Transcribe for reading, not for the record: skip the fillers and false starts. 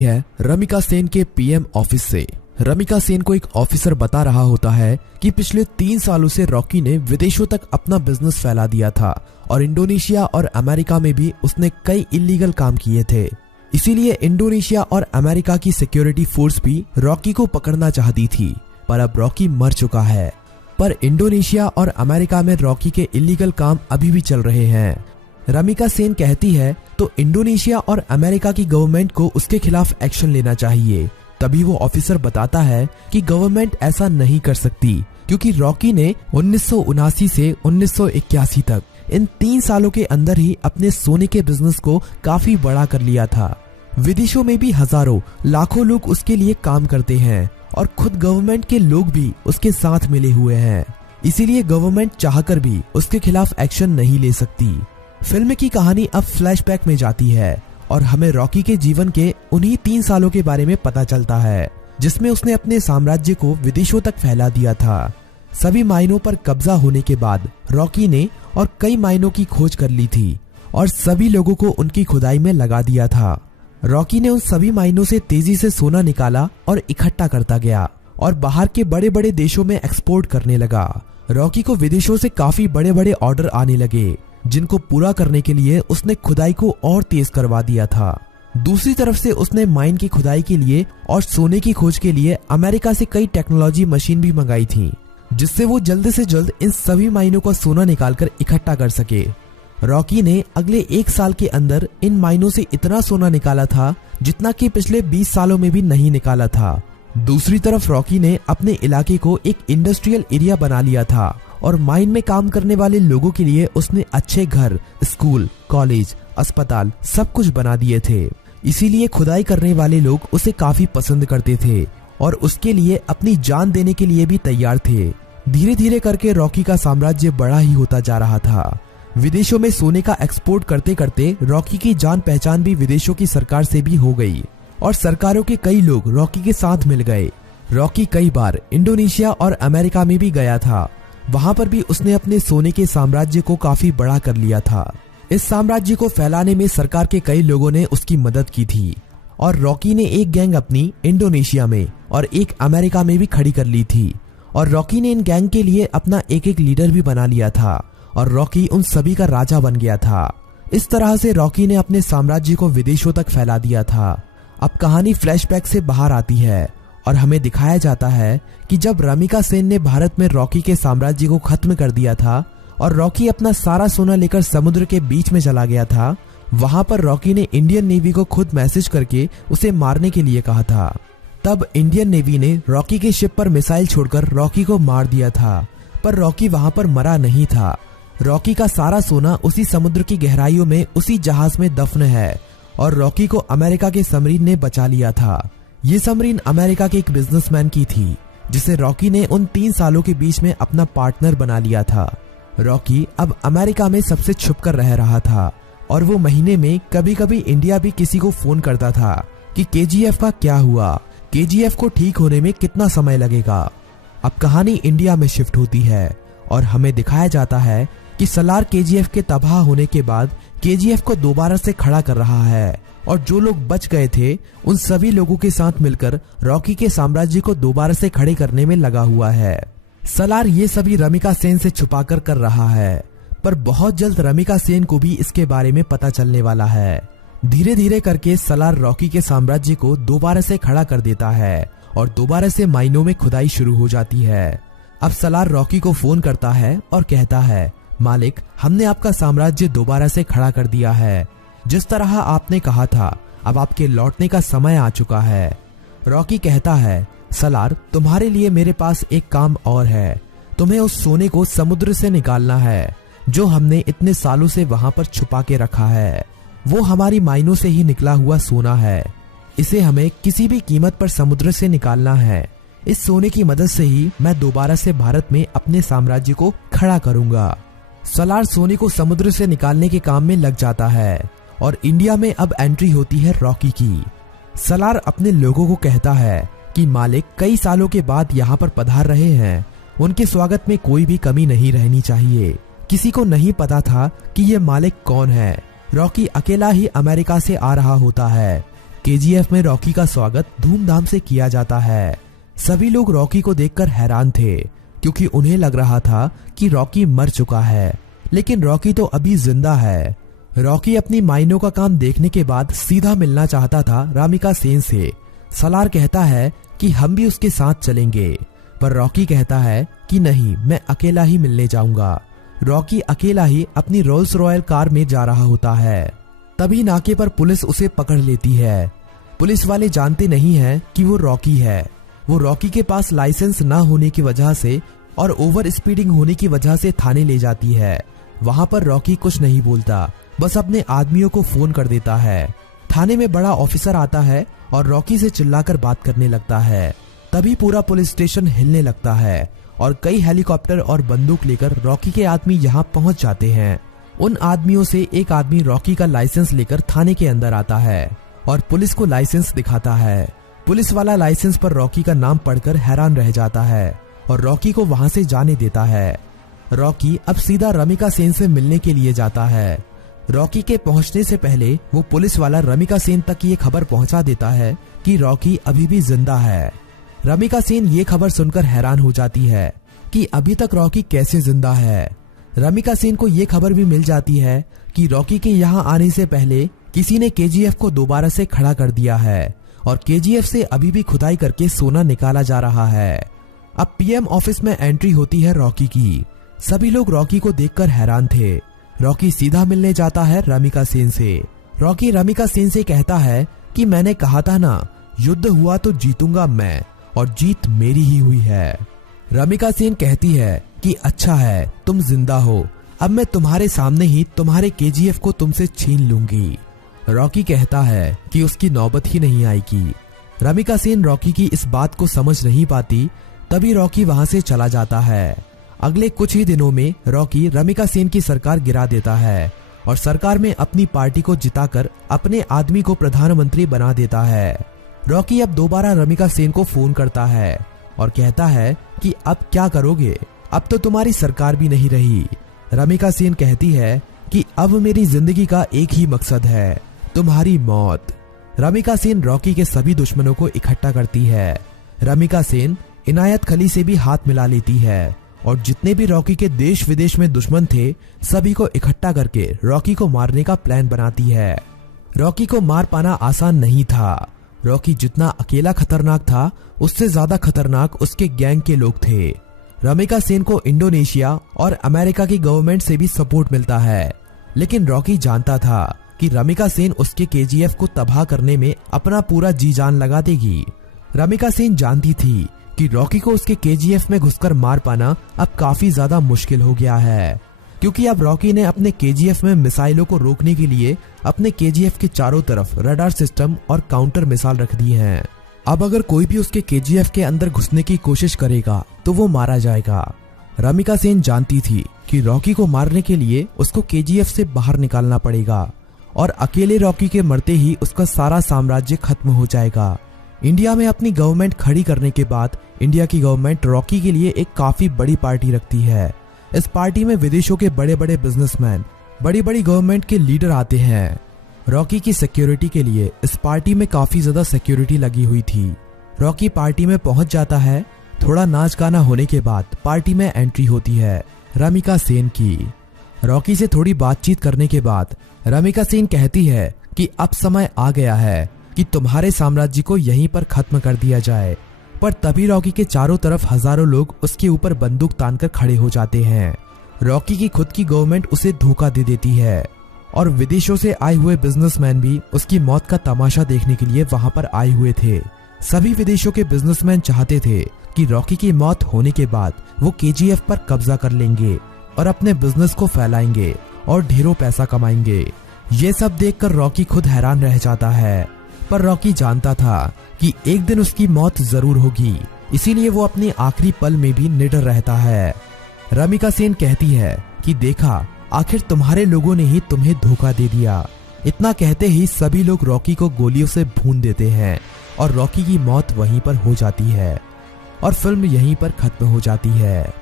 है रमिका सेन के PM office से। रमिका सेन को एक ऑफिसर बता रहा होता है कि पिछले 3 सालों से रॉकी ने विदेशों तक अपना बिजनेस फैला दिया था और इंडोनेशिया और अमेरिका में भी उसने कई इलीगल काम किए थे। इसीलिए इंडोनेशिया और अमेरिका की सिक्योरिटी फोर्स भी रॉकी को पकड़ना चाहती थी, पर अब रॉकी मर चुका है। पर इंडोनेशिया और अमेरिका में रॉकी के इलीगल काम अभी भी चल रहे हैं। रमिका सेन कहती है तो इंडोनेशिया और अमेरिका की गवर्नमेंट को उसके खिलाफ एक्शन लेना चाहिए। तभी वो ऑफिसर बताता है कि गवर्नमेंट ऐसा नहीं कर सकती, क्योंकि रॉकी ने 1979 से 1981 तक इन 3 सालों के अंदर ही अपने सोने के बिजनेस को काफी बड़ा कर लिया था। विदेशों में भी हजारों लाखों लोग उसके लिए काम करते हैं और खुद गवर्नमेंट के लोग भी उसके साथ मिले हुए हैं। इसीलिए गवर्नमेंट चाहकर भी उसके खिलाफ एक्शन नहीं ले सकती। फिल्म की कहानी अब फ्लैशबैक में जाती है और हमें रॉकी के जीवन के उन्हीं 3 सालों के बारे में पता चलता है, जिसमें उसने अपने साम्राज्य को विदेशों तक फैला दिया था। सभी माइनों पर कब्जा होने के बाद रॉकी ने और कई माइनों की खोज कर ली थी और सभी लोगों को उनकी खुदाई में लगा दिया था। रॉकी ने उन सभी माइनों से तेजी से सोना निकाला और इकट्ठा करता गया और बाहर के बड़े बड़े देशों में एक्सपोर्ट करने लगा। रॉकी को विदेशों से काफी बड़े बड़े ऑर्डर आने लगे, जिनको पूरा करने के लिए उसने खुदाई को और तेज करवा दिया था। दूसरी तरफ से उसने माइन की खुदाई के लिए और सोने की खोज के लिए अमेरिका से कई टेक्नोलॉजी मशीन भी मंगाई थी, जिससे वो जल्द से जल्द इन सभी माइनों का सोना निकालकर इकट्ठा कर सके। रॉकी ने अगले 1 साल के अंदर इन माइनों से इतना सोना निकाला था जितना कि पिछले 20 सालों में भी नहीं निकाला था। दूसरी तरफ रॉकी ने अपने इलाके को एक इंडस्ट्रियल एरिया बना लिया था और माइन में काम करने वाले लोगों के लिए उसने अच्छे घर, स्कूल, कॉलेज, अस्पताल सब कुछ बना दिए थे। इसीलिए खुदाई करने वाले लोग उसे काफी पसंद करते थे और उसके लिए अपनी जान देने के लिए भी तैयार थे। धीरे धीरे करके रॉकी का साम्राज्य बड़ा ही होता जा रहा था। विदेशों में सोने का एक्सपोर्ट करते करते रॉकी की जान पहचान भी विदेशों की सरकार से भी हो गई और सरकारों के कई लोग रॉकी के साथ मिल गए। रॉकी कई बार इंडोनेशिया और अमेरिका में भी गया था। वहां पर भी उसने अपने सोने के साम्राज्य को काफी बड़ा कर लिया था। इस साम्राज्य को फैलाने में सरकार के कई लोगों ने उसकी मदद की थी और रॉकी ने एक गैंग अपनी इंडोनेशिया में और एक अमेरिका में भी खड़ी कर ली थी और रॉकी ने इन गैंग के लिए अपना एक एक लीडर भी बना लिया था और रॉकी उन सभी का राजा बन गया था। इस तरह से रॉकी ने अपने साम्राज्य को विदेशों तक फैला दिया था। अब कहानी फ्लैशबैक से बाहर आती है और हमें दिखाया जाता है कि जब रमिका सेन ने भारत में रॉकी के साम्राज्य को खत्म कर दिया था और रॉकी अपना सारा सोना लेकर समुद्र के बीच में चला गया था, वहां पर रॉकी ने इंडियन नेवी को खुद मैसेज करके उसे मारने के लिए कहा था। तब इंडियन नेवी ने रॉकी के शिप पर मिसाइल छोड़कर रॉकी को मार दिया था, पर रॉकी वहां पर मरा नहीं था। रॉकी का सारा सोना उसी समुद्र की गहराइयों में उसी जहाज में दफन है और रॉकी को अमेरिका के सबमरीन ने बचा लिया था। ये सबमरीन अमेरिका के एक बिजनेसमैन की थी, जिसे रॉकी ने उन 3 सालों के बीच में अपना पार्टनर बना लिया था। रॉकी अब अमेरिका में सबसे छुपकर रह रहा था और वो महीने में कभी कभी इंडिया भी किसी को फोन करता था कि केजीएफ का क्या हुआ, केजीएफ को ठीक होने में कितना समय लगेगा। अब कहानी इंडिया में शिफ्ट होती है और हमें दिखाया जाता है कि सलार केजीएफ के तबाह होने के बाद केजीएफ को दोबारा से खड़ा कर रहा है और जो लोग बच गए थे उन सभी लोगों के साथ मिलकर रॉकी के साम्राज्य को दोबारा से खड़े करने में लगा हुआ है। सलार ये सभी रमिका सेन से छुपाकर कर रहा है, पर बहुत जल्द रमिका सेन को भी इसके बारे में पता चलने वाला है। धीरे धीरे करके सलार रॉकी के साम्राज्य को दोबारा से खड़ा कर देता है और दोबारा से माइनों में खुदाई शुरू हो जाती है। अब सलार रॉकी को फोन करता है और कहता है, मालिक, हमने आपका साम्राज्य दोबारा से खड़ा कर दिया है। जिस तरह आपने कहा था, अब आपके लौटने का समय आ चुका है। रॉकी कहता है, सलार, तुम्हारे लिए मेरे पास एक काम और है। तुम्हें उस सोने को समुद्र से निकालना है जो हमने इतने सालों से वहां पर छुपा के रखा है। वो हमारी माइनों से ही निकला हुआ सोना है। इसे हमें किसी भी कीमत पर समुद्र से निकालना है। इस सोने की मदद से ही मैं दोबारा से भारत में अपने साम्राज्य को खड़ा करूंगा। सलार सोने को समुद्र से निकालने के काम में लग जाता है और इंडिया में अब एंट्री होती है रॉकी की। सलार अपने लोगों को कहता है कि मालिक कई सालों के बाद यहाँ पर पधार रहे हैं, उनके स्वागत में कोई भी कमी नहीं रहनी चाहिए। किसी को नहीं पता था कि ये मालिक कौन है। रॉकी अकेला ही अमेरिका से आ रहा होता है। केजीएफ में रॉकी का स्वागत धूमधाम से किया जाता है। सभी लोग रॉकी को देखकर हैरान थे क्योंकि उन्हें लग रहा था कि रॉकी मर चुका है, लेकिन रॉकी तो अभी जिंदा है। रॉकी अपनी माइनों का काम देखने के बाद सीधा मिलना चाहता था रामिका सेन से। सलार कहता है कि हम भी उसके साथ चलेंगे, पर रॉकी कहता है कि नहीं, मैं अकेला ही मिलने जाऊंगा। रॉकी अकेला ही अपनी रोल्स रॉयल कार में जा रहा होता है। तभी नाके पर पुलिस उसे पकड़ लेती है। पुलिस वाले जानते नहीं हैं कि वो रॉकी है। वो रॉकी के पास लाइसेंस न होने की वजह से और ओवर स्पीडिंग होने की वजह से थाने ले जाती है। वहां पर रॉकी कुछ नहीं बोलता, बस अपने आदमियों को फोन कर देता है। थाने में बड़ा ऑफिसर आता है और रॉकी से चिल्लाकर बात करने लगता है। तभी पूरा पुलिस स्टेशन हिलने लगता है और कई हेलीकॉप्टर और बंदूक लेकर रॉकी के आदमी यहाँ पहुंच जाते हैं। उन आदमियों से एक आदमी रॉकी का लाइसेंस लेकर थाने के अंदर आता है और पुलिस को लाइसेंस दिखाता है। पुलिस वाला लाइसेंस पर रॉकी का नाम पढ़कर हैरान रह जाता है और रॉकी को वहां से जाने देता है। रॉकी अब सीधा रमिका सेन से मिलने के लिए जाता है। रॉकी के पहुंचने से पहले वो पुलिस वाला रमिका सेन तक ये खबर पहुंचा देता है कि रॉकी अभी भी जिंदा है। रमिका सेन ये खबर सुनकर हैरान हो जाती है कि अभी तक रॉकी कैसे जिंदा है। रमिका सेन को ये खबर भी मिल जाती है कि रॉकी के यहाँ आने से पहले किसी ने केजीएफ को दोबारा से खड़ा कर दिया है और केजीएफ से अभी भी खुदाई करके सोना निकाला जा रहा है। अब पीएम ऑफिस में एंट्री होती है रॉकी की। सभी लोग रॉकी को देखकर हैरान थे। रॉकी सीधा मिलने जाता है रमिका सेन से। रॉकी रमिका सेन से कहता है कि मैंने कहा था ना, युद्ध हुआ तो जीतूंगा मैं, और जीत मेरी ही हुई है। रमिका सेन कहती है कि अच्छा है तुम जिंदा हो, अब मैं तुम्हारे सामने ही तुम्हारे केजीएफ को तुमसे छीन लूंगी। रॉकी कहता है कि उसकी नौबत ही नहीं आएगी। रमिका सेन रॉकी की इस बात को समझ नहीं पाती। तभी रॉकी वहां से चला जाता है। अगले कुछ ही दिनों में रॉकी रमिका सेन की सरकार गिरा देता है और सरकार में अपनी पार्टी को जिताकर अपने आदमी को प्रधानमंत्री बना देता है। रॉकी अब दोबारा रमिका सेन को फोन करता है और कहता है कि अब क्या करोगे, अब तो तुम्हारी सरकार भी नहीं रही। रमिका सेन कहती है कि अब मेरी जिंदगी का एक ही मकसद है, तुम्हारी मौत। रमिका सेन रॉकी के सभी दुश्मनों को इकट्ठा करती है। रमिका सेन इनायत खली से भी हाथ मिला लेती है और जितने भी रॉकी के देश विदेश में दुश्मन थे सभी को इकट्ठा करके रॉकी को मारने का प्लान बनाती है। रॉकी को मार पाना आसान नहीं था। रॉकी जितना अकेला खतरनाक था उससे ज्यादा खतरनाक उसके गैंग के लोग थे। रमिका सेन को इंडोनेशिया और अमेरिका की गवर्नमेंट से भी सपोर्ट मिलता है, लेकिन रॉकी जानता था कि रमिका सेन उसके केजीएफ को तबाह करने में अपना पूरा जी जान लगा देगी। रमिका सेन जानती थी कि रॉकी को उसके केजीएफ में घुसकर मार पाना अब काफी ज्यादा मुश्किल हो गया है, क्योंकि अब रॉकी ने अपने केजीएफ में मिसाइलों को रोकने के लिए अपने केजीएफ के चारों तरफ रडार सिस्टम और काउंटर मिसाइल रख दी हैं। अब अगर कोई भी उसके केजीएफ के अंदर घुसने की कोशिश करेगा तो वो मारा जाएगा। रमिका सेन जानती थी कि रॉकी को मारने के लिए उसको केजीएफ से बाहर निकालना पड़ेगा और अकेले रॉकी के मरते ही उसका सारा साम्राज्य खत्म हो जाएगा। इंडिया में अपनी गवर्नमेंट खड़ी करने के बाद इंडिया की गवर्नमेंट रॉकी के लिए एक काफी बड़ी पार्टी रखती है। इस पार्टी में विदेशों के बड़े बड़े बिजनेसमैन, बड़ी बड़ी गवर्नमेंट के लीडर आते हैं। रॉकी की सिक्योरिटी के लिए इस पार्टी में काफी ज्यादा सिक्योरिटी लगी हुई थी। रॉकी पार्टी में पहुंच जाता है। थोड़ा नाच गाना होने के बाद पार्टी में एंट्री होती है रमिका सेन की। रॉकी से थोड़ी बातचीत करने के बाद रमिका सेन कहती है कि अब समय आ गया है कि तुम्हारे साम्राज्य को यहीं पर खत्म कर दिया जाए। पर तभी रॉकी के चारों तरफ हजारों लोग उसके ऊपर बंदूक तानकर खड़े हो जाते हैं। रॉकी की खुद की गवर्नमेंट उसे धोखा दे देती है और विदेशों से आए हुए बिजनेसमैन भी उसकी मौत का तमाशा देखने के लिए वहां पर आए हुए थे। सभी विदेशों के बिजनेसमैन चाहते थे कि रॉकी की मौत होने के बाद वो केजीएफ पर कब्जा कर लेंगे और अपने बिजनेस को फैलाएंगे और ढेरों पैसा कमाएंगे। ये सब देखकर रॉकी खुद हैरान रह जाता है, पर रॉकी जानता था कि एक दिन उसकी मौत जरूर होगी, इसीलिए वो अपने आखिरी पल में भी निडर रहता है। रमिका सेन कहती है कि देखा, आखिर तुम्हारे लोगों ने ही तुम्हें धोखा दे दिया। इतना कहते ही सभी लोग रॉकी को गोलियों से भून देते हैं और रॉकी की मौत वहीं पर हो जाती है और फिल्म यहीं पर खत्म हो जाती है।